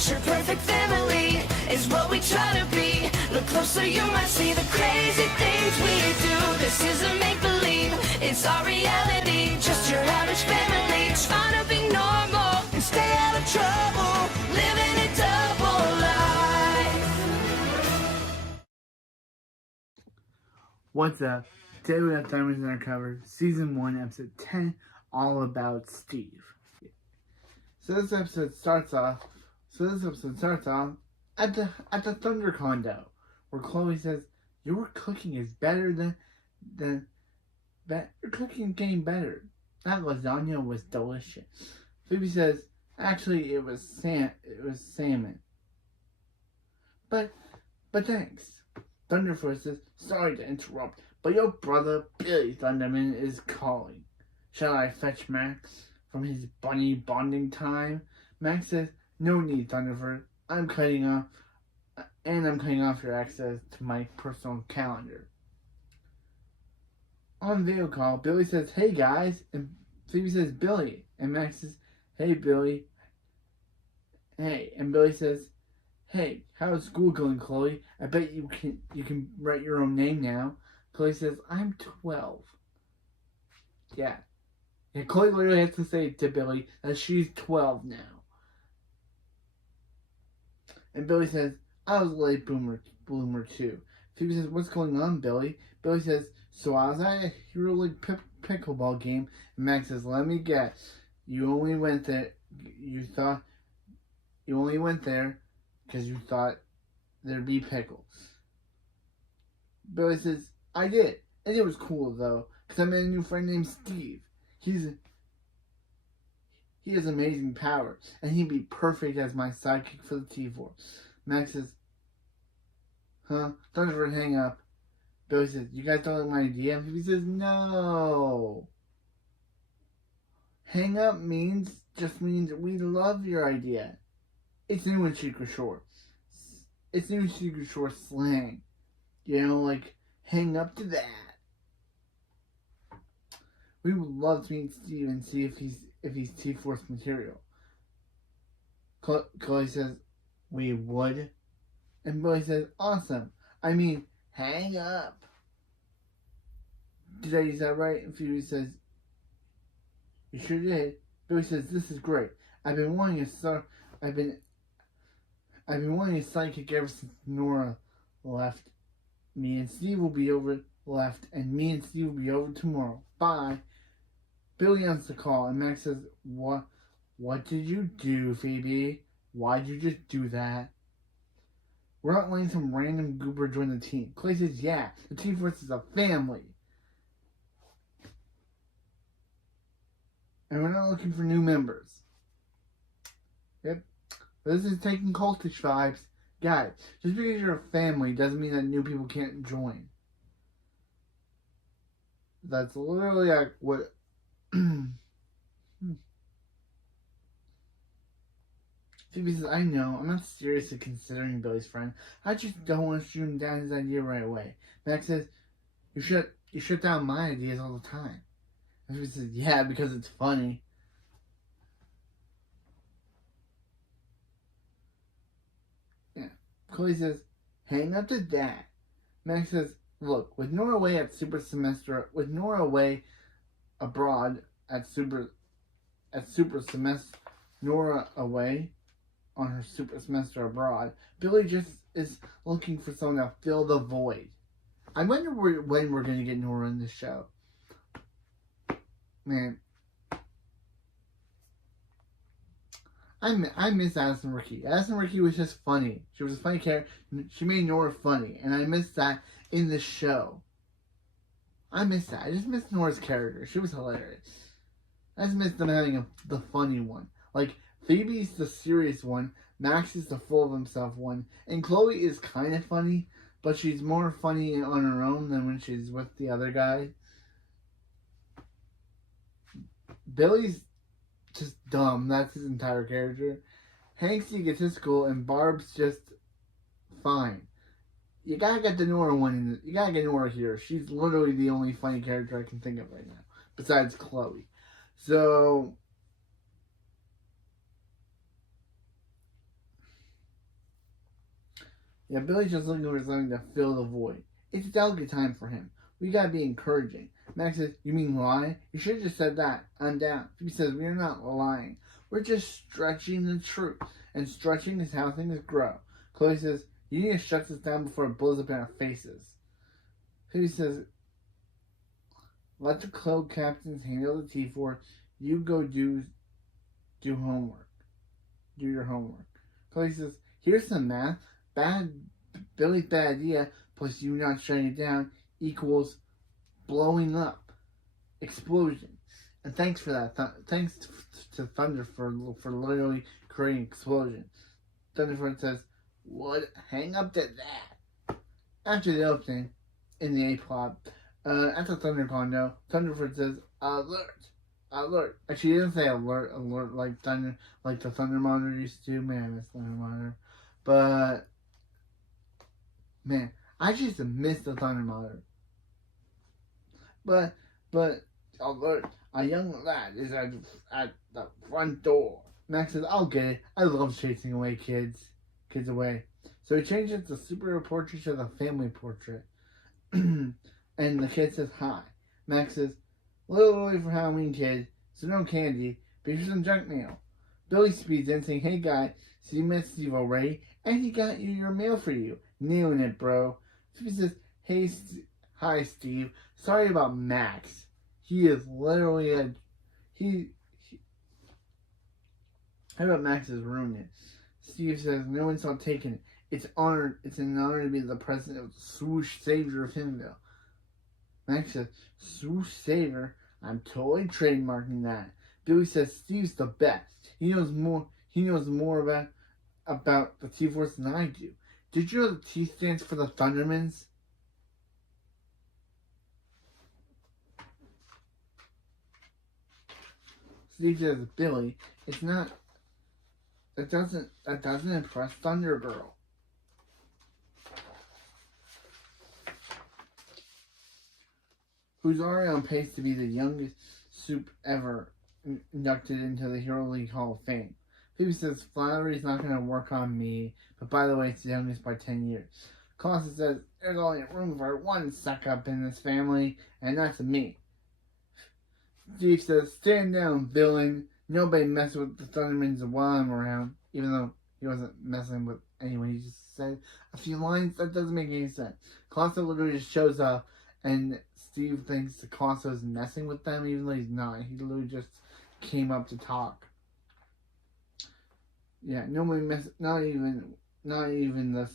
picture perfect family is what we try to be. Look closer, you might see the crazy things we do. This isn't make-believe, it's our reality. Just your average family trying to be normal and stay out of trouble, living a double life. What's up? Today we have Diamonds in Our Cover, Season 1, Episode 10, all about Steve. So this episode starts off at the Thunder condo, where Chloe says, "Your cooking is better than your cooking getting better. That lasagna was delicious." Phoebe says, "Actually, it was salmon. But thanks." Thunderfoot says, "Sorry to interrupt, but your brother Billy Thunderman is calling. Shall I fetch Max from his bunny bonding time?" Max says, "No need, Thunderfoot. I'm cutting off your access to my personal calendar." On video call, Billy says, "Hey guys," and Phoebe says, "Billy," and Max says, "Hey Billy." Hey, and Billy says, "Hey, how's school going, Chloe? I bet you can write your own name now." Chloe says, "I'm 12. Yeah, Chloe literally has to say to Billy that she's 12 now. And Billy says, "I was a late bloomer too." Phoebe says, "What's going on, Billy?" Billy says, "So I was at a Hero League pickleball game." And Max says, "Let me guess. You only went there because you thought there'd be pickles." Billy says, "I did. And it was cool, though, because I met a new friend named Steve. He has amazing powers, and he'd be perfect as my sidekick for the T-Force." Max says, "Huh? Thunderfoot, hang up." Billy says, "You guys don't like my idea?" And he says, "No. Hang up just means we love your idea. It's new in Secret Shore. It's new Secret Shore slang. You know, like, hang up to that. We would love to meet Steve and see if he's T-Force material." Chloe says, "We would?" And Billy says, "Awesome. I mean, hang up. Did I use that right?" And Phoebe says, "You sure did." Billy says, "This is great. I've been wanting a sidekick ever since Nora left. Me and Steve will be over tomorrow. Bye." Billy ends the call, and Max says, What did you do, Phoebe? Why'd you just do that?" "We're not letting some random goober join the team." Clay says, "Yeah, the T-Force is a family. And we're not looking for new members." Yep. But this is taking cultish vibes. Guys, just because you're a family doesn't mean that new people can't join. That's literally like what... Phoebe says, "I know. I'm not seriously considering Billy's friend. I just don't want to shoot him down his idea right away." Max says, You shut down my ideas all the time." And Phoebe says, "Yeah, because it's funny." Yeah. Chloe says, "Hang up to that." Max says, "Look, with Nora away abroad at super semester, Nora away on her super semester abroad, Billy just is looking for someone to fill the void. I wonder when we're going to get Nora in the show. Man, I miss Addison Ricky. Addison Ricky was just funny. She was a funny character. She made Nora funny, and I miss that in the show. I miss that. I just miss Nora's character. She was hilarious. I just miss them having the funny one. Like, Phoebe's the serious one, Max is the full of himself one, and Chloe is kind of funny, but she's more funny on her own than when she's with the other guy. Billy's just dumb. That's his entire character. Hank's egotistical, and Barb's just fine. You gotta get the Nora one. You gotta get Nora here. She's literally the only funny character I can think of right now, besides Chloe. So Yeah, Billy's just looking for something to fill the void. It's a delicate time for him. We gotta be encouraging. Max says, you mean lie? You should have just said that. I'm down. Phoebe says, we're not lying. We're just stretching the truth. And stretching is how things grow. Chloe says, you need to shut this down before it blows up in our faces. Phoebe says, let the cloak captains handle the T4. You go do homework. Do your homework. Chloe says, here's some math. Billy's bad idea plus you not shutting it down equals blowing up. Explosion. And thanks for that. Thanks to Thunder for literally creating explosion. Thunderfoot says, what? Hang up to that. After the opening, in the A-plot, at the Thunder condo, Thunderfoot says, alert. Alert. Actually, he didn't say alert like the Thunder Monitor used to. Man, I miss Thunder Monitor. But, man, I just miss the Thunder Monitor. But, alert. A young lad is at the front door. Max says, I'll get it. I love chasing away kids away. So he changes the superhero portrait to the family portrait. And the kid says, hi. Max says, a little early for Halloween, kid, so no candy, but here's some junk mail. Billy speeds in saying, hey guy, so you met Steve already, and he got you your mail for you. Nailing it, bro. Steve says, hey, hi Steve, sorry about Max. He is literally how about Max is ruining it? Steve says, no one's not taking it. It's an honor to be the president of the swoosh savior of Himville. Max says, swoosh savior? I'm totally trademarking that. Billy says Steve's the best. He knows more about the T-Force than I do. Did you know the T stands for the Thundermans? Steve says, Billy, it's not. That doesn't impress Thunder Girl. Who's already on pace to be the youngest soup ever inducted into the Hero League Hall of Fame. Phoebe says, flattery's not going to work on me, but by the way, it's the youngest by 10 years. Colossus says, there's only room for one suck-up in this family, and that's me. Steve says, stand down, villain. Nobody messes with the Thundermans while I'm around, even though he wasn't messing with anyone. He just said a few lines that doesn't make any sense. Colossus literally just shows up, and Steve thinks the Colossus is messing with them, even though he's not. He literally just came up to talk. Yeah, nobody not even the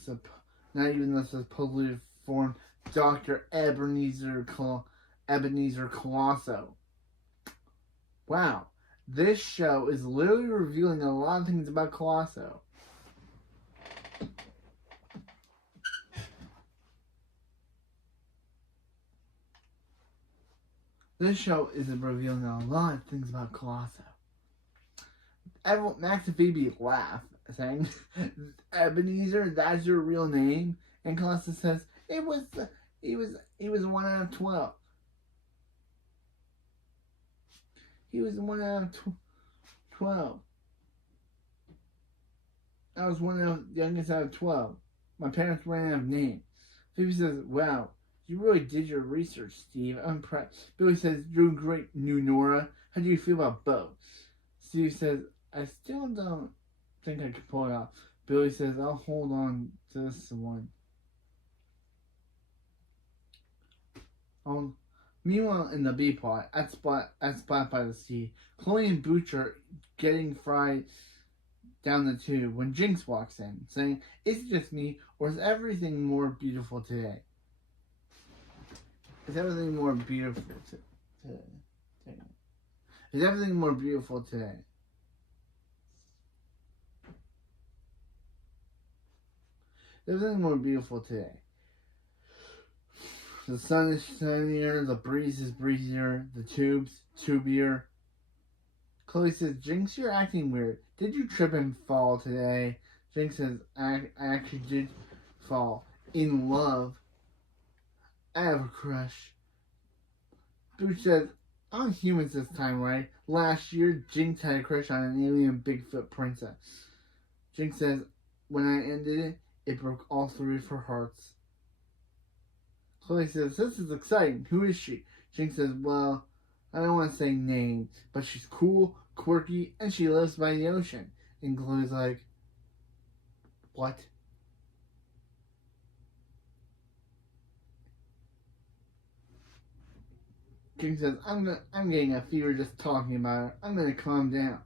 supposedly formed Dr. Ebenezer Colosso. Wow, this show is literally revealing a lot of things about Colosso. This show is revealing a lot of things about Colosso. Max and Phoebe laugh, saying, Ebenezer, that's your real name? And Colosso says, he was 1 out of 12. He was 1 out of 12. I was youngest out of 12. My parents ran out of names. Phoebe says, wow, you really did your research, Steve. I'm impressed. Billy says, you're great, new Nora. How do you feel about Bo? Steve says, I still don't think I can pull it off. Billy says, I'll hold on to this one. Meanwhile, in the B plot, at Spot by the Sea, Chloe and Booch are getting fried down the tube when Jinx walks in, saying, is it just me, or is everything more beautiful today? Is everything more beautiful today? Is everything more beautiful today? Is everything more beautiful today? The sun is sunnier, the breeze is breezier, the tube's tubier. Chloe says, Jinx, you're acting weird. Did you trip and fall today? Jinx says, I actually did fall. In love. I have a crush. Booch says, I'm humans this time, right? Last year, Jinx had a crush on an alien Bigfoot princess. Jinx says, when I ended it, It broke all three of her hearts. Chloe says, "This is exciting. Who is she?" Jinx says, "Well, I don't want to say name, but she's cool, quirky, and she lives by the ocean." And Chloe's like, "What?" Jinx says, I'm getting a fever just talking about her. I'm gonna calm down.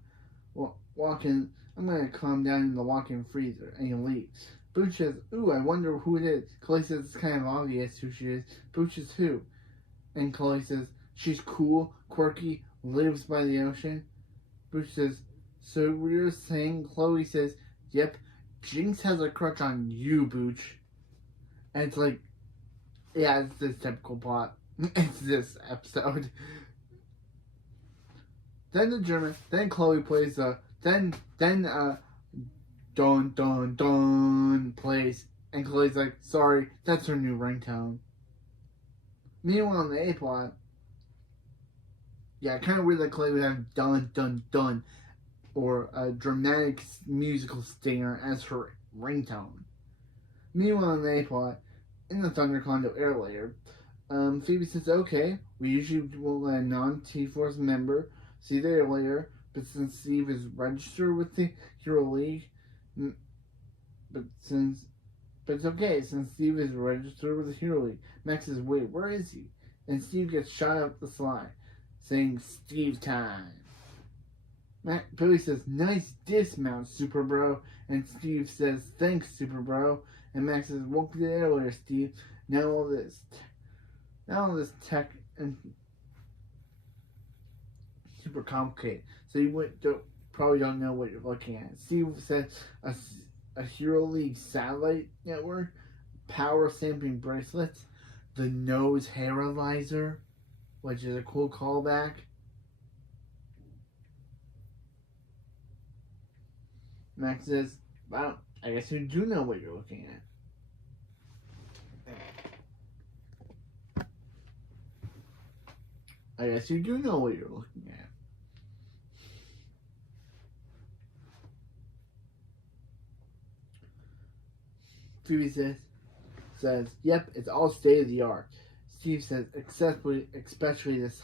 I'm gonna calm down in the walk-in freezer," and he leaves. Booch says, "Ooh, I wonder who it is." Chloe says it's kind of obvious who she is. Booch is who? And Chloe says, "She's cool, quirky, lives by the ocean." Booch says, "So you're saying?" Chloe says, "Yep, Jinx has a crush on you, Booch." And it's like, yeah, it's this typical plot. It's this episode. Then Chloe plays then Don Don Don plays, and Chloe's like, "Sorry, that's her new ringtone." Meanwhile, in the A plot, yeah, kind of weird that Chloe would have Dun Dun Dun or a dramatic musical stinger as her ringtone. Meanwhile, in the A plot, in the Thunder Condo air layer, Phoebe says, "Okay, we usually won't let a non-T-Force member see the air layer, but since Steve is registered with the Hero League, but it's okay since Steve is registered with the Hero League." Max says, "Wait, where is he?" And Steve gets shot up the slide, saying, "Steve time." Billy says, "Nice dismount, Super Bro." And Steve says, "Thanks, Super Bro." And Max says, "Welcome to the air layer, Steve. Now all this tech and super complicated, so you probably don't know what you're looking at." Steve said a Hero League satellite network, power sampling bracelets, the nose hairalizer, which is a cool callback. Max says, "Wow, I guess you do know what you're looking at." I guess you do know what you're looking at. Phoebe says, "Yep, it's all state of the art." Steve says, especially this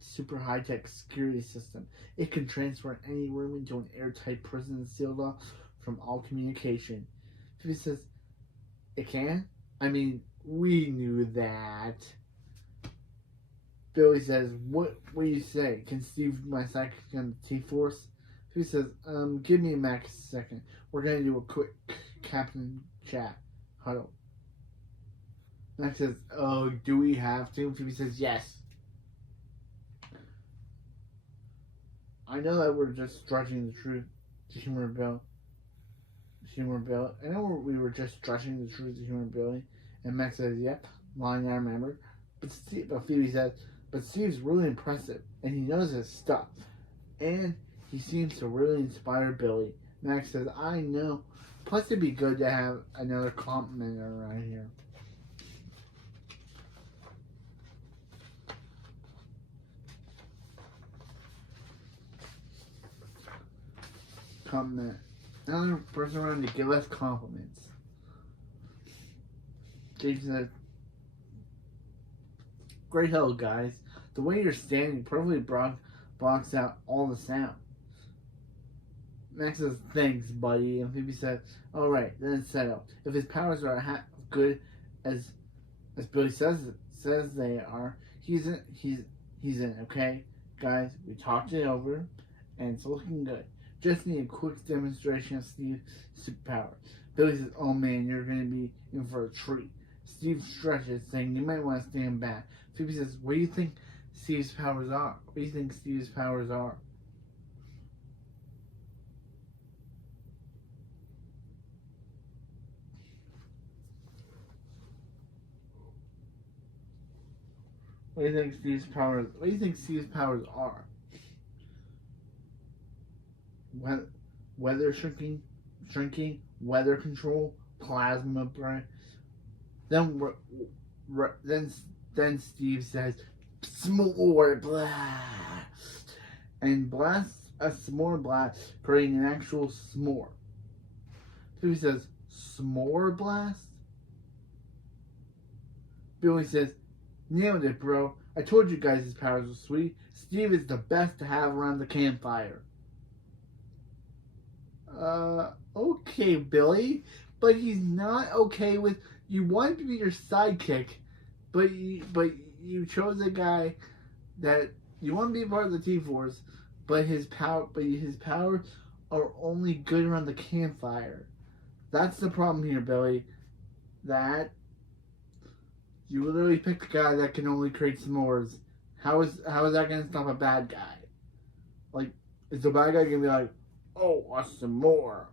super high tech security system. It can transfer any room into an airtight prison sealed off from all communication. Phoebe says, "It can? I mean, we knew that." Billy says, what do you say? Can Steve be my psychic on the T-Force?" Phoebe says, give me a Max a second. We're going to do a quick captain chat. Huddle." Max says, "Oh, do we have to?" Phoebe says, "Yes." "I know that we're just stretching the truth to humor Bill. I know we were just stretching the truth to humor Billy." And Max says, "Yep, line I remember." But Phoebe says, "But Steve's really impressive, and he knows his stuff. And he seems to really inspire Billy." Max says, "I know. Plus, it'd be good to have another complimenter around here." Compliment. Another person around to give us compliments. James said, "Great help, guys. The way you're standing perfectly blocks out all the sound." Max says, "Thanks, buddy." And Phoebe said, "Alright, then it's settled. If his powers are half good as Billy says they are, he's in, okay? Guys, we talked it over, and it's looking good. Just need a quick demonstration of Steve's superpower." Billy says, "Oh man, you're going to be in for a treat." Steve stretches, saying, "You might want to stand back." Phoebe says, What do you think Steve's powers are?" What do you think Steve's powers are? Weather shrinking, weather control, plasma brain. Then Steve says, "S'more blast," and blasts a s'more blast, creating an actual s'more. Phoebe says, S'more blast? Billy says, nailed it, bro. I told you guys his powers were sweet. Steve is the best to have around the campfire. Okay, Billy. But he's not okay with... You want to be your sidekick, but you chose a guy that... You want to be part of the T-Force, but his powers are only good around the campfire. That's the problem here, Billy. That you literally picked a guy that can only create s'mores. How is that going to stop a bad guy? Like, is the bad guy going to be like, oh, a s'more?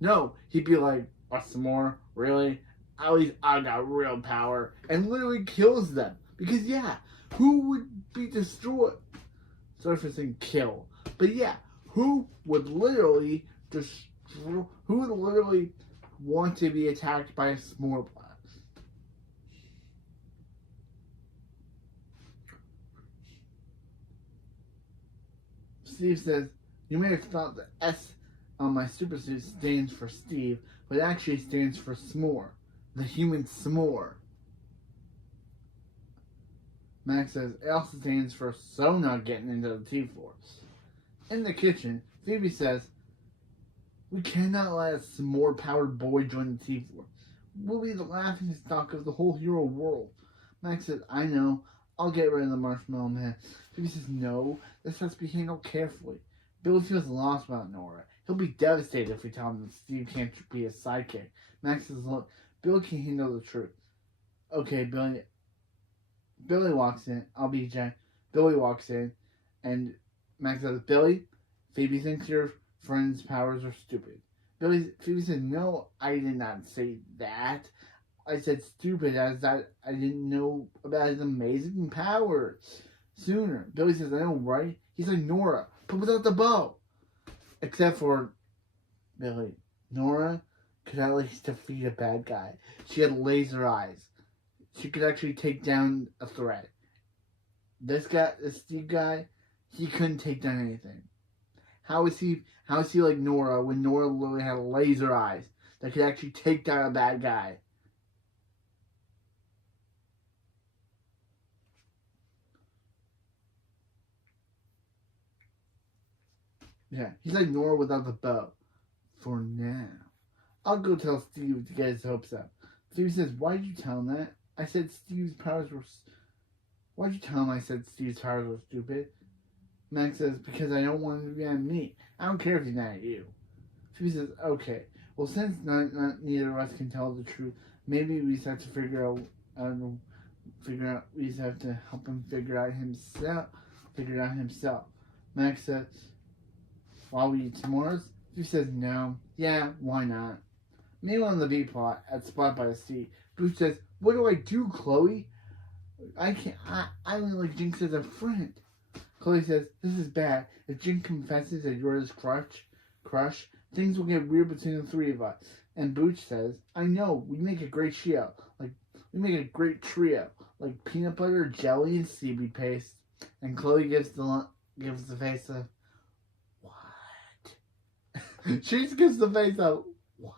No, he'd be like, a s'more? Really? At least I got real power. And literally kills them. Because, yeah, who would be destroyed? Sorry for saying kill. But, yeah, who would literally destroy... Who would literally want to be attacked by a s'more blast? Steve says, you may have thought the S on my super suit stands for Steve, but it actually stands for s'more. The human s'more. Max says, it also stands for so not getting into the T-Force. In the kitchen, Phoebe says, we cannot let a s'more-powered boy join the T-Force. We'll be the laughing stock of the whole hero world. Max says, I know. I'll get rid of the Marshmallow Man. Phoebe says, no. This has to be handled carefully. Billy feels lost about Nora. He'll be devastated if we tell him that Steve can't be his sidekick. Max says, look, Billy can handle the truth. Okay, Billy. Billy walks in. I'll be Jen. Billy walks in, and Max says, Billy, Phoebe thinks your friend's powers are stupid. Phoebe says, no, I did not say that. I said stupid as that I didn't know about his amazing powers sooner. Billy says, I know, right? He's like Nora, but without the bow. Except for Billy. Nora could at least defeat a bad guy. She had laser eyes. She could actually take down a threat. This Steve guy, he couldn't take down anything. How is he like Nora when Nora literally had laser eyes that could actually take down a bad guy? Yeah, he's like Nora without the bow. For now. I'll go tell Steve to get his hopes up. Steve says, why'd you tell him that? I said Steve's powers were... Why'd you tell him I said Steve's powers were stupid? Max says, because I don't want him to be at me. I don't care if he's not at you. Steve says, okay. Well, since neither of us can tell the truth, maybe we just have to figure out... we just have to help him figure it out himself. Max says... While we eat s'mores? Steve says no. Yeah, why not? Meanwhile, on the B plot, at Spot by the Sea, Booch says, what do I do, Chloe? I only like Jinx as a friend. Chloe says, this is bad. If Jinx confesses that you're his crush, things will get weird between the three of us. And Booch says, I know, we make a great trio. We make a great trio. Like peanut butter, jelly, and seaweed paste. And Chloe gives the face a... She just gives the face out. What?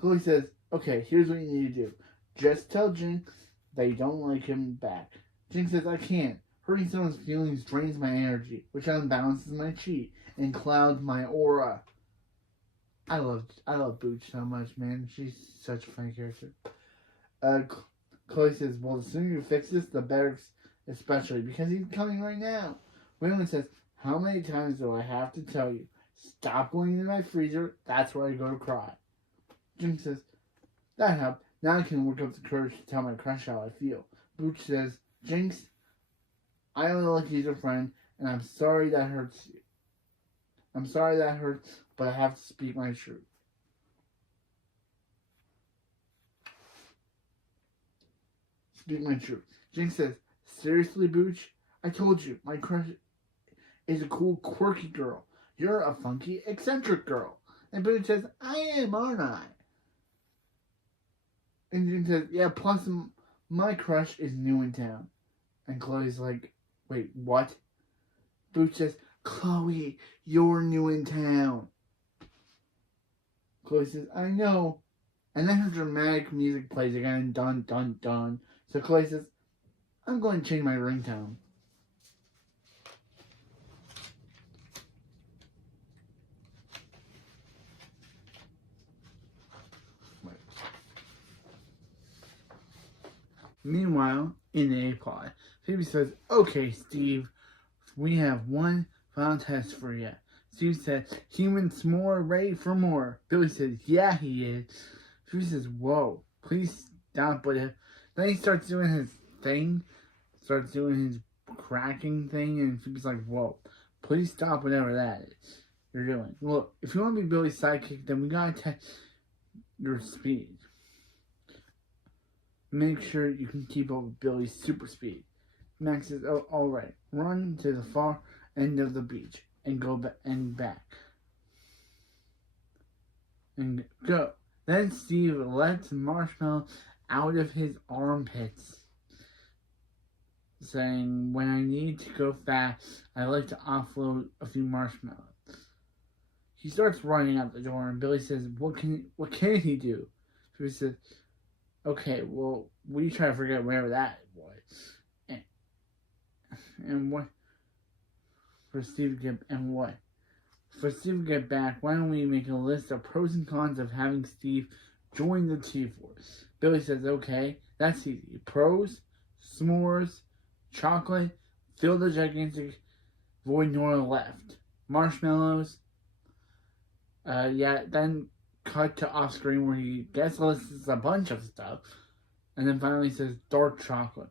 Chloe says, okay, here's what you need to do. Just tell Jinx that you don't like him back. Jinx says, I can't. Hurting someone's feelings drains my energy, which unbalances my chi and clouds my aura. I love Booch so much, man. She's such a funny character. Chloe says, well, the sooner you fix this, the better, especially because he's coming right now. Waylon says, how many times do I have to tell you? Stop going into my freezer. That's where I go to cry. Jinx says, that helped. Now I can work up the courage to tell my crush how I feel. Booch says, Jinx, I only like you as a friend, and I'm sorry that hurts you. I'm sorry that hurts, but I have to speak my truth. Speak my truth. Jinx says, seriously, Booch? I told you, my crush is a cool, quirky girl. You're a funky, eccentric girl. And Booch says, I am, aren't I? And Jinx says, yeah, plus my crush is new in town. And Chloe's like, wait, what? Booch says, Chloe, you're new in town. Chloe says, I know. And then her dramatic music plays again, dun dun dun. So Chloe says, I'm going to change my ringtone. Meanwhile, in the A plot, Phoebe says, okay, Steve, we have one final test for you. Steve says, human s'more ready for more. Billy says, yeah, he is. Phoebe says, whoa, please stop with it. Then he starts doing his thing, starts doing his cracking thing, and Phoebe's like, whoa, please stop whatever that is you're doing. Look, if you want to be Billy's sidekick, then we gotta test your speed. Make sure you can keep up with Billy's super speed. Max says, oh, alright, run to the far end of the beach and go back and back. And go. Then Steve lets Marshmallow out of his armpits, saying, when I need to go fast, I like to offload a few marshmallows. He starts running out the door, and Billy says, what can he do? So he says, okay, well, we try to forget whatever that was. And what? For Steve to get back, why don't we make a list of pros and cons of having Steve join the T-Force? Billy says, okay, that's easy. Pros, s'mores, chocolate, fill the gigantic void Nora left. Marshmallows. Then cut to off screen where he lists a bunch of stuff. And then finally says dark chocolate.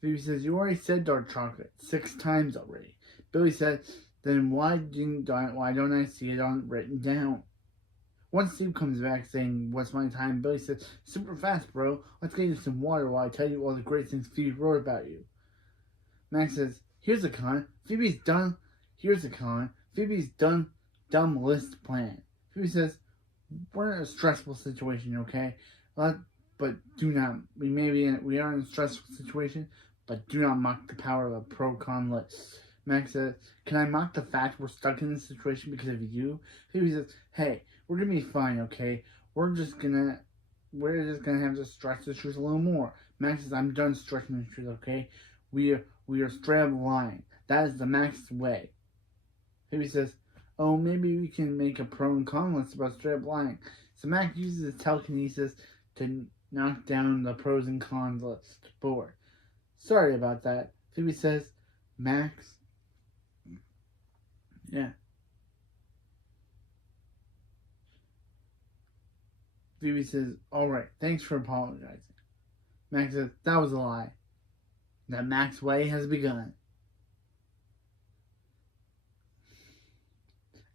Phoebe says, you already said dark chocolate 6 times already. Billy says, then why don't I see it written down? Once Steve comes back saying, what's my time? Billy says, super fast, bro. Let's get you some water while I tell you all the great things Phoebe wrote about you. Max says, here's a con. Phoebe's done. Here's a con. Phoebe's done. Dumb list plan. Phoebe says, we're in a stressful situation, okay? But do not. We are in a stressful situation, but do not mock the power of a pro-con list. Max says, can I mock the fact we're stuck in this situation because of you? Phoebe says, hey, we're gonna be fine, okay? We're just gonna have to stretch the truth a little more. Max says, I'm done stretching the truth, okay? We are straight up lying. That is the Max way. Phoebe says, oh, maybe we can make a pro and con list about straight up lying. So Max uses his telekinesis to knock down the pros and cons list board. Sorry about that. Phoebe says, Max. Yeah. Phoebe says, alright, thanks for apologizing. Max says, that was a lie. The Max way has begun.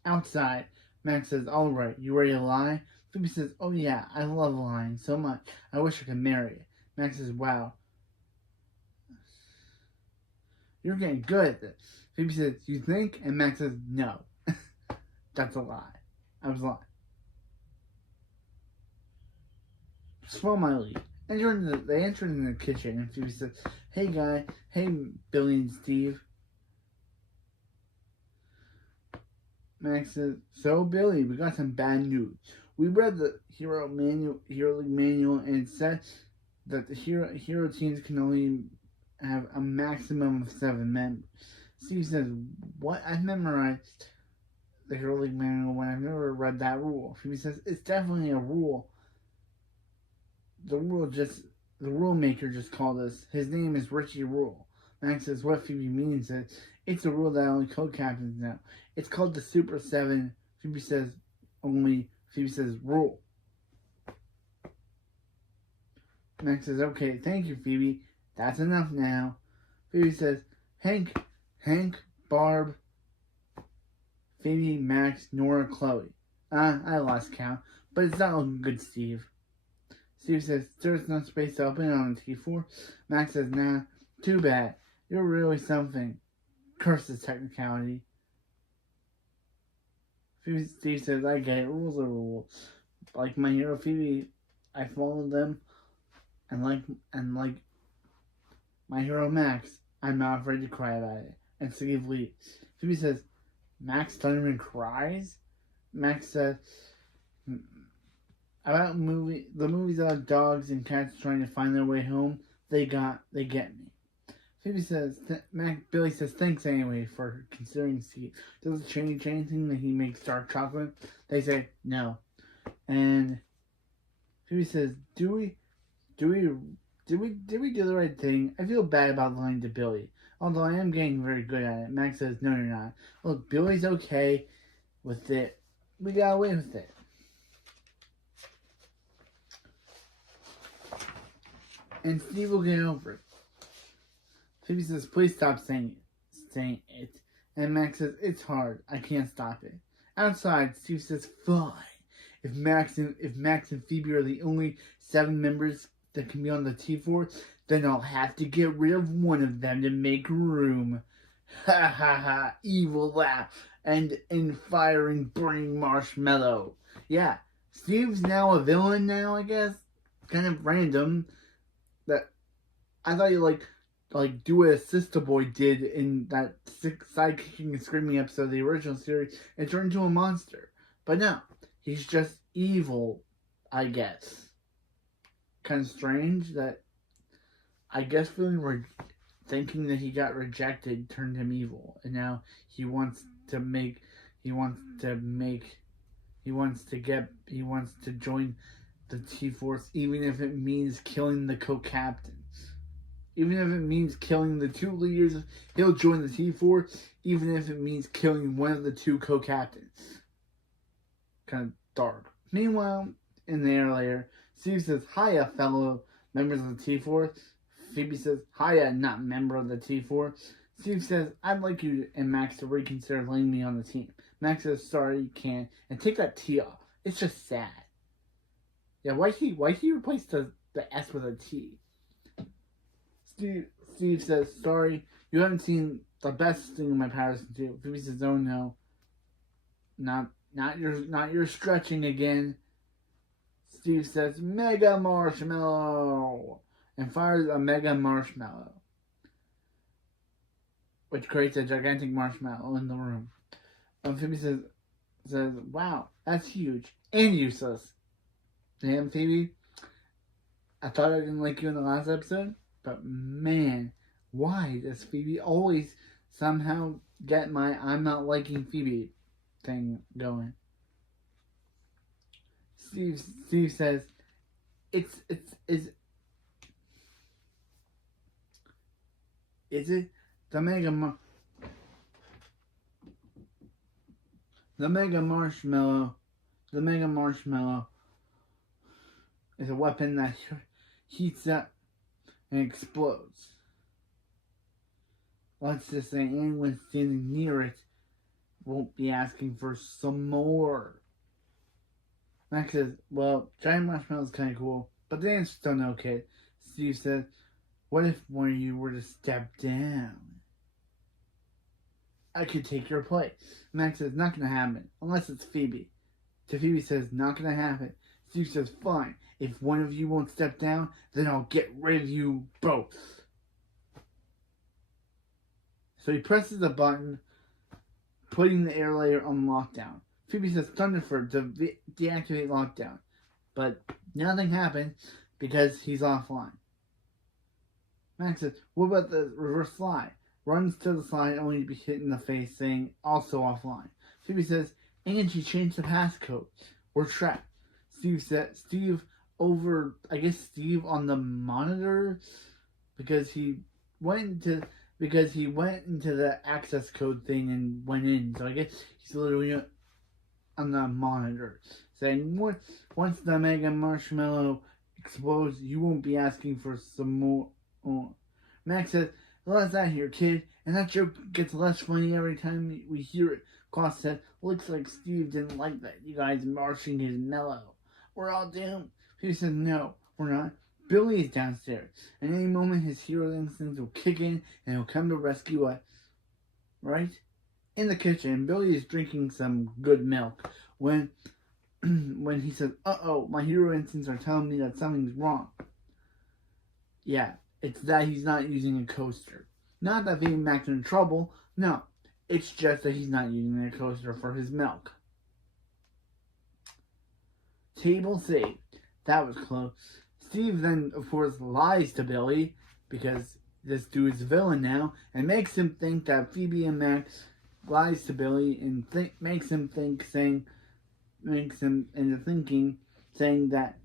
Outside, Max says, alright, you ready to lie? Phoebe says, oh yeah, I love lying so much. I wish I could marry it. Max says, wow. You're getting good at this. Phoebe says, you think? And Max says, no. That's a lie. I was lying. Swallow my lead. They enter in the kitchen, and Phoebe says, hey Billy and Steve. Max says, so Billy, we got some bad news. We read the Hero League manual, and it says that the hero teams can only have a maximum of 7 members. Steve says, what? I've memorized the Hero League manual when I've never read that rule. Phoebe says, it's definitely a rule. The rule maker just called us. His name is Richie Rule. Max says, what Phoebe means is, it's a rule that only co-captains know. It's called the Super 7. Phoebe says, rule. Max says, okay, thank you, Phoebe. That's enough now. Phoebe says, Hank, Barb, Phoebe, Max, Nora, Chloe. I lost count, but it's not looking good, Steve. Steve says, there's no space open on the T4. Max says, nah, too bad. You're really something. Curse this technicality. Steve says, I get it. Rules are rules. Like my hero Phoebe, I followed them. And like my hero Max, I'm not afraid to cry about it. And Steve leaves. Phoebe says, Max Thunderman cries. Max says about the movies about dogs and cats trying to find their way home. They get me. Phoebe says, Billy says, thanks anyway for considering Steve. Does it change anything that he makes dark chocolate? They say, no. And Phoebe says, did we do the right thing? I feel bad about lying to Billy, although I am getting very good at it. Max says, no, you're not. Look, Billy's okay with it. We got away with it. And Steve will get over it. Phoebe says, please stop saying it. And Max says, it's hard. I can't stop it. Outside, Steve says, fine. If Max and Phoebe are the only 7 members that can be on the T4, then I'll have to get rid of one of them to make room. Ha ha ha, evil laugh. And in firing burning marshmallow. Yeah, Steve's now a villain now, I guess. Kind of random. That I thought you like do what Sister Boy did in that side kicking and screaming episode of the original series and turn into a monster. But no, he's just evil, I guess. Kind of strange that I guess thinking that he got rejected turned him evil, and now he wants to join the T-Force, even if it means killing the co-captains. Even if it means killing the 2 leaders, he'll join the T4, even if it means killing one of the 2 co-captains. Kind of dark. Meanwhile, in the air layer, Steve says, hiya, fellow members of the T4. Phoebe says, hiya, not member of the T4. Steve says, I'd like you and Max to reconsider letting me on the team. Max says, sorry, you can't. And take that T off. It's just sad. Yeah, why'd he replace the S with a T? Steve says, sorry, you haven't seen the best thing in my powers can do. Phoebe says, oh no. Not your stretching again. Steve says, Mega Marshmallow! And fires a Mega Marshmallow, which creates a gigantic marshmallow in the room. And Phoebe says, wow, that's huge and useless. Damn, Phoebe. I thought I didn't like you in the last episode. But man, why does Phoebe always somehow get my I'm not liking Phoebe thing going? Steve says, is it the Mega Marshmallow is a weapon that heats up and explodes. Let's just say anyone standing near it won't be asking for some more. Max says, well, giant marshmallow is kind of cool, but the answer's still no, kid. Steve says, what if one of you were to step down? I could take your place. Max says, not gonna happen, unless it's Phoebe. To Phoebe says, not gonna happen. Steve says, fine. If one of you won't step down, then I'll get rid of you both. So he presses a button, putting the air layer on lockdown. Phoebe says, Thunderford to deactivate lockdown. But nothing happened because he's offline. Max says, what about the reverse slide? Runs to the slide only to be hit in the face, saying, also offline. Phoebe says, and she changed the passcode. We're trapped. Steve on the monitor because he went into the access code thing and went in. So I guess he's literally on the monitor saying, once the Mega Marshmallow explodes, you won't be asking for some more. Max says, well, that's that here, kid. And that joke gets less funny every time we hear it. Claus said, looks like Steve didn't like that. You guys marching his mellow. We're all doomed. He said, no, we're not. Billy is downstairs. At any moment, his hero instincts will kick in and he'll come to rescue us. Right? In the kitchen, Billy is drinking some good milk when he says, uh-oh, my hero instincts are telling me that something's wrong. Yeah, it's that he's not using a coaster. Not that Phoebe Max in trouble. No, It's just that he's not using the coaster for his milk. Table saved. That was close. Steve then, of course, lies to Billy because this dude's a villain now and makes him think that Phoebe and Max lies to Billy and makes him into thinking, saying that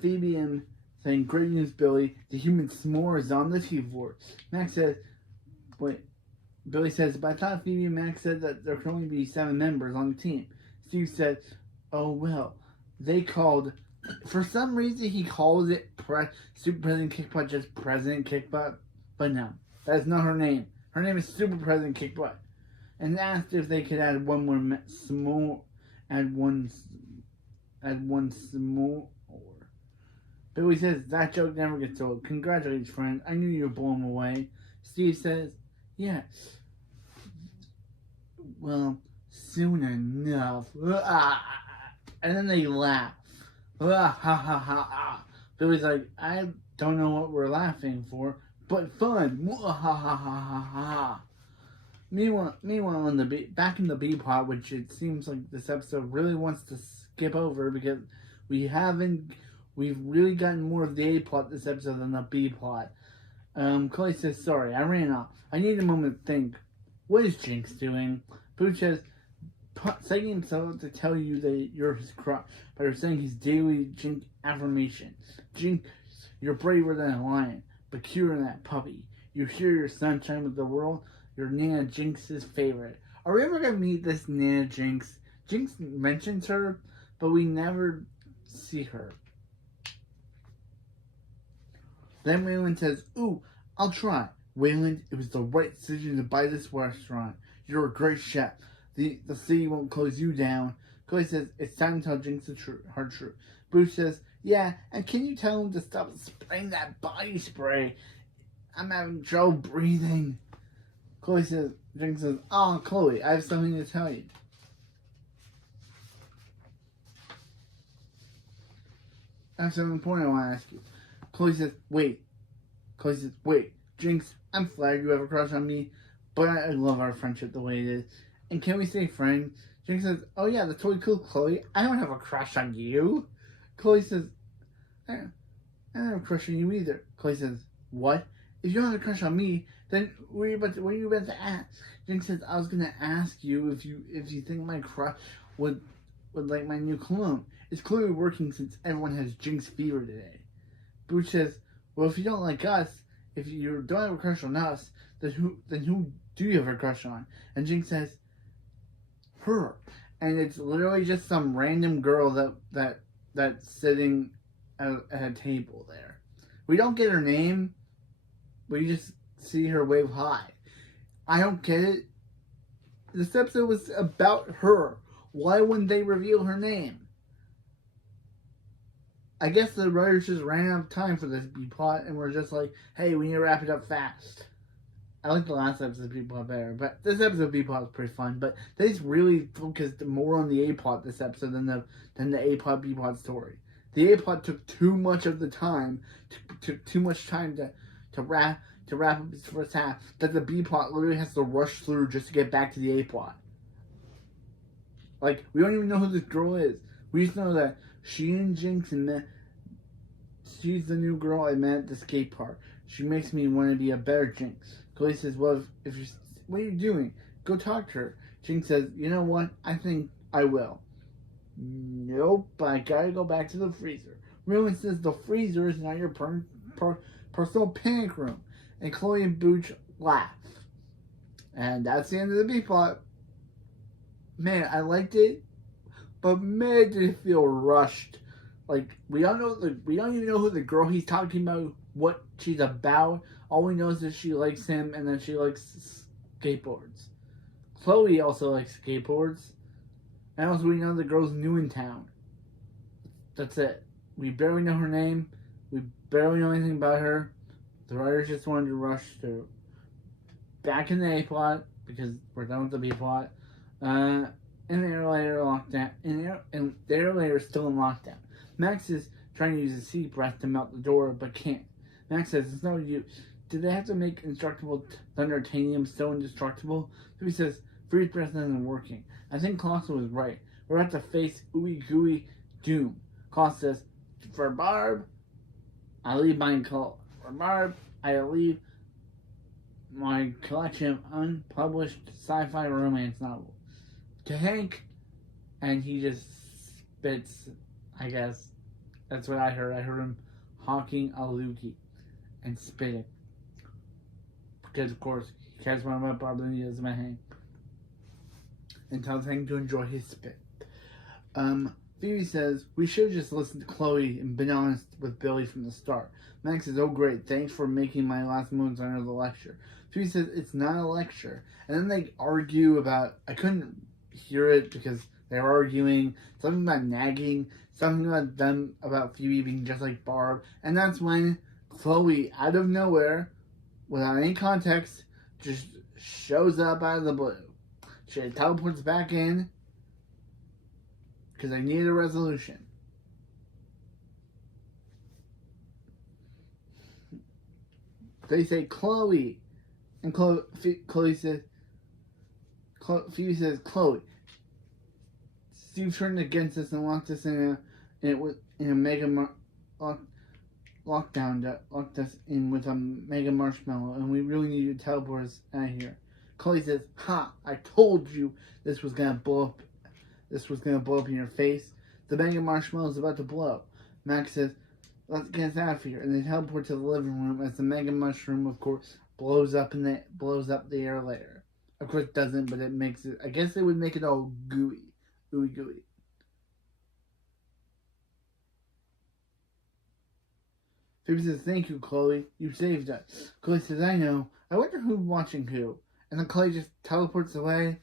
Phoebe and saying, great news, Billy, the human s'more is on the T-board. Max says, wait, Billy says, but I thought Phoebe and Max said that there can only be 7 members on the team. Steve said, oh, well, they called, for some reason he calls it Super President Kickbutt just President Kickbutt, but no, that's not her name. Her name is Super President Kickbutt. And asked if they could add one more s'more. Billy says, that joke never gets old. Congratulations, friend. I knew you were blown away. Steve says, yes. Well, soon enough. And then they laugh. Billy's like, I don't know what we're laughing for, but fun. Meanwhile, back in the B plot, which it seems like this episode really wants to skip over because we've really gotten more of the A plot this episode than the B plot. Chloe says, sorry, I ran off. I need a moment to think. What is Jinx doing? Booch says, setting himself to tell you that you're his crush by saying his daily Jinx affirmation. Jinx, you're braver than a lion, but cuter than that puppy. You share your sunshine with the world. You're Nana Jinx's favorite. Are we ever going to meet this Nana Jinx? Jinx mentions her, but we never see her. Then Wayland says, ooh, I'll try. Wayland, it was the right decision to buy this restaurant. You're a great chef. The city won't close you down. Chloe says, it's time to tell Jinx the hard truth. Bruce says, yeah, and can you tell him to stop spraying that body spray? I'm having trouble breathing. Jinx says, oh, Chloe, I have something to tell you. I have something important I want to ask you. Chloe says, wait. Jinx, I'm flattered you have a crush on me, but I love our friendship the way it is. And can we stay friends? Jinx says, oh yeah, that's totally cool, Chloe. I don't have a crush on you. Chloe says, I don't have a crush on you either. Chloe says, what? If you don't have a crush on me, then what are you about to ask? Jinx says, I was going to ask you if you think my crush would like my new cologne. It's clearly working since everyone has Jinx fever today. Booch says, well, if you don't like us, if you don't have a crush on us, then who do you have a crush on? And Jinx says, her. And it's literally just some random girl that's sitting at a table there. We don't get her name. We just see her wave hi. I don't get it. This episode was about her. Why wouldn't they reveal her name? I guess the writers just ran out of time for this B-plot and were just like, hey, we need to wrap it up fast. I like the last episode's B-plot better, but this episode B-plot was pretty fun, but they just really focused more on the A-plot this episode than the A-plot B-plot story. The A-plot took too much of the time, took too much time to wrap up its first half, that the B-plot literally has to rush through just to get back to the A-plot. Like, we don't even know who this girl is. We just know that she and Jinx and she's the new girl I met at the skate park. She makes me want to be a better Jinx. Chloe says, well, if you're, what are you doing? Go talk to her. Jinx says, you know what? I think I will. Nope, I gotta go back to the freezer. Ruin says the freezer is not your personal panic room. And Chloe and Booch laugh. And that's the end of the B-plot. Man, I liked it, but man, did it feel rushed. Like, we don't even know who the girl he's talking about, what she's about. All we know is that she likes him and that she likes skateboards. Chloe also likes skateboards. And also we know the girl's new in town. That's it. We barely know her name. We barely know anything about her. The writers just wanted to rush through. Back in the A plot, because we're done with the B plot. And they're later lockdown. And they're later still in lockdown. Max is trying to use his sea breath to melt the door, but can't. Max says, it's no use. did they have to make indestructible Thundertanium so indestructible? Phoebe says, freeze breath isn't working. I think Colossus was right. We're about to face ooey gooey doom. Colossus says, for Barb, I leave my collection of unpublished sci-fi romance novels to Hank, and he just spits, I guess. That's what I heard. I heard him hawking a loogie and spitting. Because, of course, he cares more about Barb than he does about Hank. And tells Hank to enjoy his spit. Phoebe says, we should have just listened to Chloe and been honest with Billy from the start. Max says, oh great, thanks for making my last moments under the lecture. Phoebe says, it's not a lecture. And then they argue about, I couldn't hear it because they were arguing, something about nagging, something about them, about Phoebe being just like Barb. And that's when Chloe, out of nowhere, without any context, just shows up out of the blue. She teleports back in, because I needed a resolution. They say Chloe, and Chloe says, Phoebe says, Chloe, Steve turned against us and locked us in a mega lockdown, locked us in with a mega marshmallow, and we really need you to teleport us out of here. Chloe says, ha, I told you this was gonna blow up. This was going to blow up in your face. The mega marshmallow is about to blow. Max says, let's get us out of here. And they teleport to the living room as the mega mushroom, of course, blows up the air layer. Of course it doesn't, but it makes it, I guess it would make it all gooey. Ooey gooey. Phoebe says, thank you, Chloe. You saved us. Chloe says, I know. I wonder who's watching who. And then Chloe just teleports away.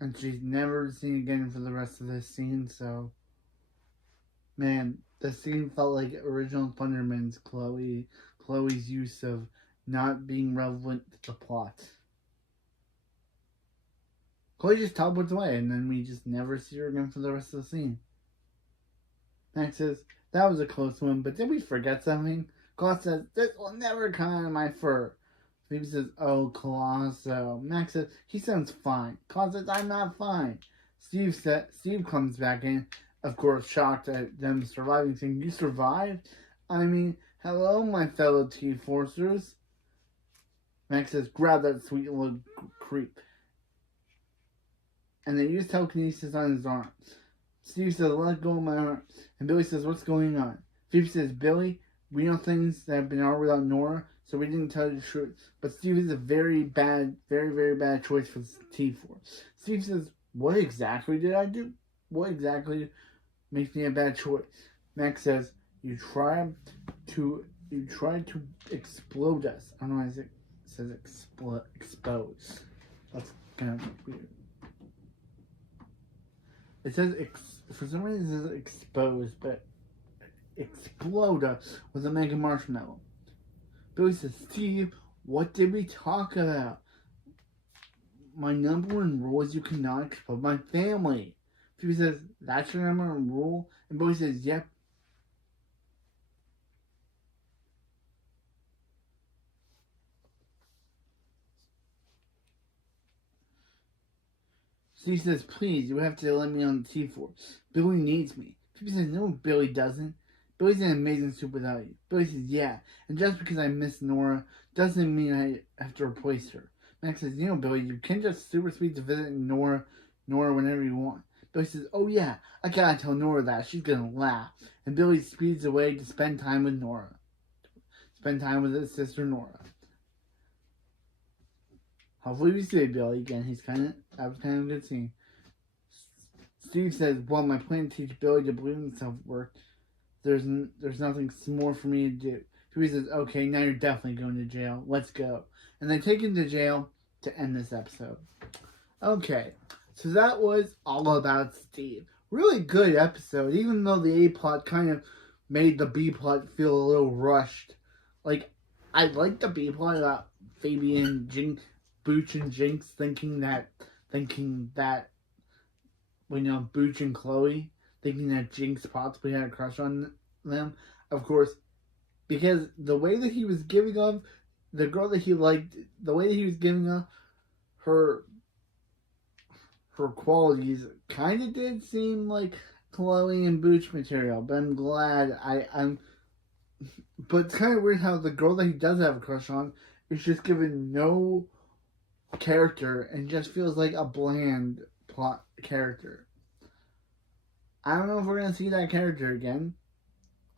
And she's never seen again for the rest of this scene, so... Man, the scene felt like original Thunderman's Chloe's use of not being relevant to the plot. Chloe just teleports away, and then we just never see her again for the rest of the scene. Max says, that was a close one, but did we forget something? Colossus says, this will never come out of my fur. Phoebe says, oh, Colosso. Max says, he sounds fine. Colossus says, I'm not fine. Steve comes back in, of course, shocked at them surviving, saying, you survived? I mean, hello, my fellow T-Forcers. Max says, grab that sweet little creep. And they use telekinesis on his arm. Steve says, let go of my arm. And Billy says, what's going on? Phoebe says, Billy, we know things that have been out without Nora, so we didn't tell you the truth. But Steve is a very, very bad choice for T-Force. Steve says, what exactly did I do? What exactly makes me a bad choice? Max says, you tried to explode us. I don't know why it says expose. That's kind of weird. It says, for some reason it says expose, but explode us with a mega marshmallow. Billy says, Steve, what did we talk about? My number one rule is you cannot explode my family. Phoebe says, that's your number one rule? And Billy says, yep. Steve says, please, you have to let me on the T-Force. Billy needs me. Phoebe says, no, Billy doesn't. Billy's an amazing suit without you. Billy says, yeah, and just because I miss Nora doesn't mean I have to replace her. Max says, you know, Billy, you can just super speed to visit Nora whenever you want. Billy says, oh yeah, I gotta tell Nora that. She's gonna laugh. And Billy speeds away to spend time with Nora. Spend time with his sister Nora. Hopefully we see Billy again. That was kind of a good scene. Steve says, well, my plan to teach Billy to believe in himself worked. There's nothing more for me to do. Phoebe says, okay, now you're definitely going to jail. Let's go. And they take him to jail to end this episode. Okay, so that was all about Steve. Really good episode, even though the A-plot kind of made the B-plot feel a little rushed. Like, I like the B-plot about Fabian, Booch and Jinx thinking that, Booch and Chloe, thinking that Jinx possibly had a crush on them. Of course, because the way that he was giving off the girl that he liked, the way that he was giving her qualities kind of did seem like Chloe and Booch material, but I'm glad I'm. But it's kind of weird how the girl that he does have a crush on is just given no character and just feels like a bland plot character. I don't know if we're gonna see that character again.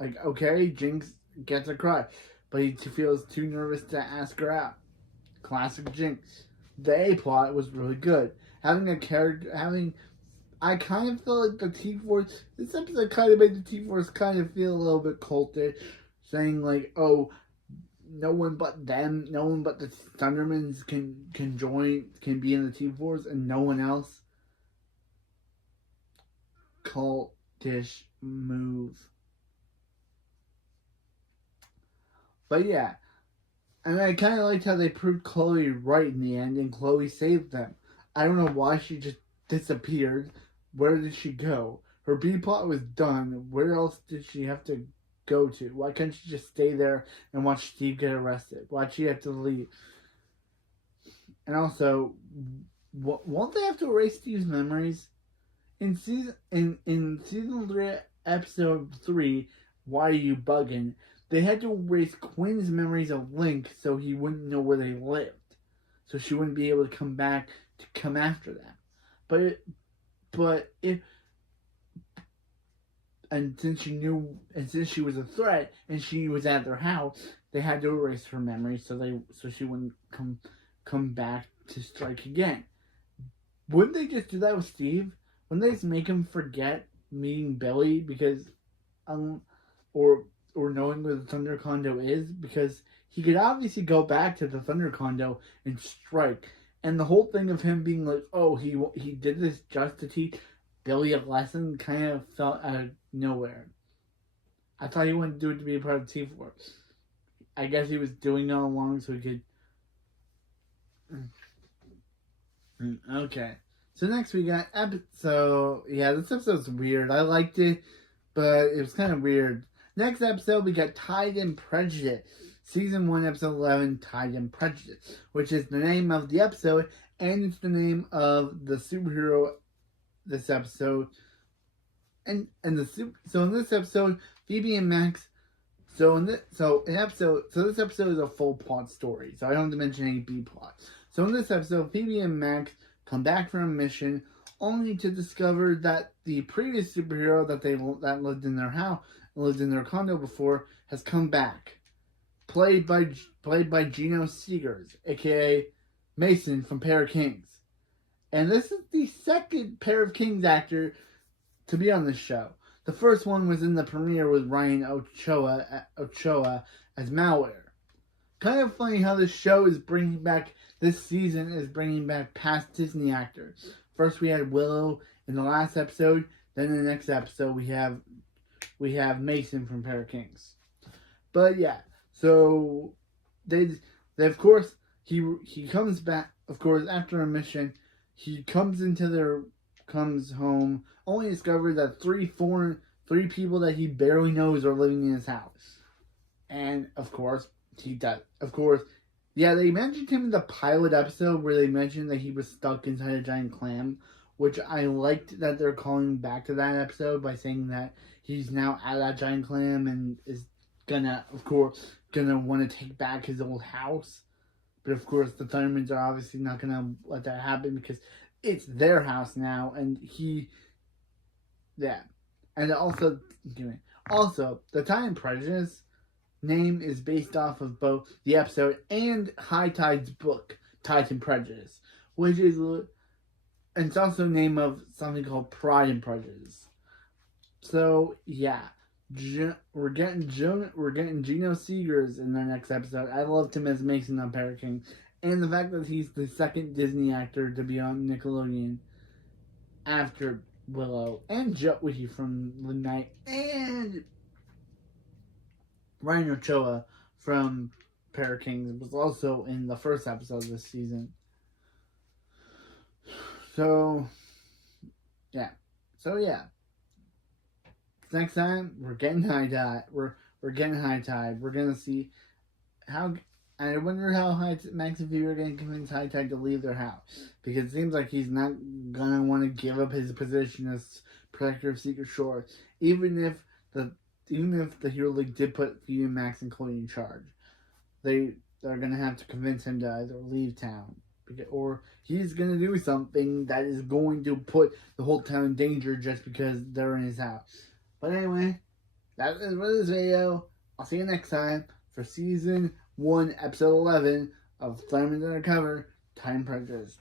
Like, okay, Jinx gets a crush, but he feels too nervous to ask her out. Classic Jinx. The A plot was really good. Having a character, I kind of feel like the T-Force, this episode kind of made the T-Force kind of feel a little bit cultish, saying like, oh, no one but them, no one but the Thundermans can join, can be in the T-Force, and no one else. Cultish move. But yeah, and I kind of liked how they proved Chloe right in the end, and Chloe saved them. I don't know why she just disappeared. Where did she go? Her B plot was done. Where else did she have to go to? Why couldn't she just stay there and watch Steve get arrested? Why'd she have to leave? And also, won't they have to erase Steve's memories? In season 3, episode 3, Why Are You Bugging? They had to erase Quinn's memories of Link so he wouldn't know where they lived. So she wouldn't be able to come back to come after them. And since she was a threat and she was at their house, they had to erase her memory so she wouldn't come back to strike again. Wouldn't they just do that with Steve? Wouldn't they just make him forget meeting Billy because or knowing where the Thunder Condo is, because he could obviously go back to the Thunder Condo and strike. And the whole thing of him being like, oh, he did this just to teach Billy a lesson kind of felt out of nowhere. I thought he wanted to do it to be a part of T-Force. I guess he was doing it all along so he could... Okay. So next we got episode... Yeah, this episode's weird. I liked it, but it was kind of weird. Next episode, we got Tide and Prejudice. Season 1, Episode 11, Tide and Prejudice, which is the name of the episode, and it's the name of the superhero this episode. So in this episode, Phoebe and Max. This episode is a full plot story, so I don't have to mention any B plot. So in this episode, Phoebe and Max come back from a mission, only to discover that the previous superhero that lived in their house, lived in their condo before, has come back, played by Gino Seegers, aka Mason from Pair of Kings, and this is the second Pair of Kings actor to be on this show. The first one was in the premiere with Ryan Ochoa as Malware. Kind of funny how this show is this season is bringing back past Disney actors. First we had Willow in the last episode, then in the next episode we have Mason from Pair of Kings. But yeah, so they of course he comes back, of course, after a mission. He comes home, only discovered that three people that he barely knows are living in his house. And of course, he does. Of course, yeah, they mentioned him in the pilot episode where they mentioned that he was stuck inside a giant clam, which I liked that they're calling back to that episode by saying that he's now at that giant clam and is gonna want to take back his old house. But of course, the Thundermans are obviously not gonna let that happen because it's their house now, and and also the Tide and Prejudice name is based off of both the episode and High Tide's book, Tide and Prejudice, which is, and it's also the name of something called Pride and Prejudice. So yeah, we're getting Gino Seegers in the next episode. I loved him as Mason on Pair of Kings, and the fact that he's the second Disney actor to be on Nickelodeon after Willow and Joey from The Night and Ryan Ochoa from Pair of Kings was also in the first episode of this season. So yeah. Next time we're getting High Tide. We're getting High Tide. We're gonna see how And I wonder how Max and Phoebe are going to convince High Tide to leave their house. Because it seems like he's not going to want to give up his position as protector of Secret Shore. Even if the Hero League did put Phoebe, Max, and Chloe in charge. They're going to have to convince him to either leave town. Or he's going to do something that is going to put the whole town in danger just because they're in his house. But anyway, that is for this video. I'll see you next time for Season 1, Episode 11 of Flamin' Undercover, Time Predators.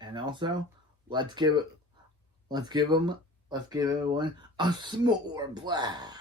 And also, let's give everyone a s'more blast.